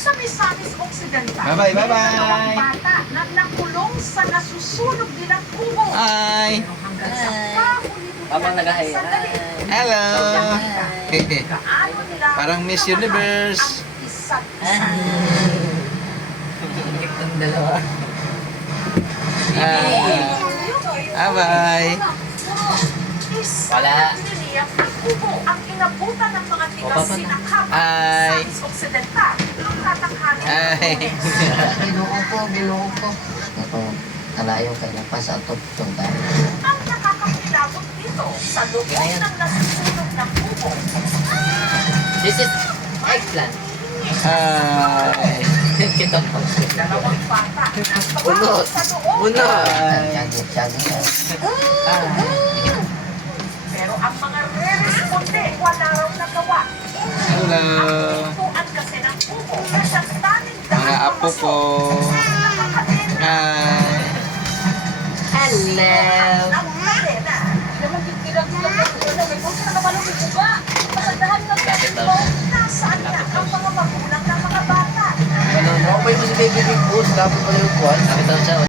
Sa Misamis Occidental, Bye-bye, may bye-bye. dalawang bata na nakulong sa nasusunog nilang kubo. Hi! Pero hanggang sa kahuli-huli Habang nag-hi. sandali, Hello! gaano nila Parang Miss kamahal Universe. ang isa't isa. Itong dalawa. Bye-bye! Wala. Ang kubo ang inabutan ng mga O, papa na. tiga-sinakapa Hi. sa Occidental nung tatanghali ng Hi. Lunes. Ginoo ko. Ito, kalayo kay lapas atop itong tayo. Ang nakakapilabot dito sa loob ng nasusunog ng kubo. This is eggplant. Hi! Kitang pang. Dalawang bata na Uno. sa loob. Uno. Tiyagi. Pero ang mga re-responde wala raw nagawa. Hello! Ang pintuan kasi ng kubo ay sa taning Mga apo ko. Hi! Hello. Ang kadena. Nasaan na ang mga magulang ng mga bata? Ano, okay mo si Baby Big Boss, dapat pala yung kuwan. Sabi daw siya,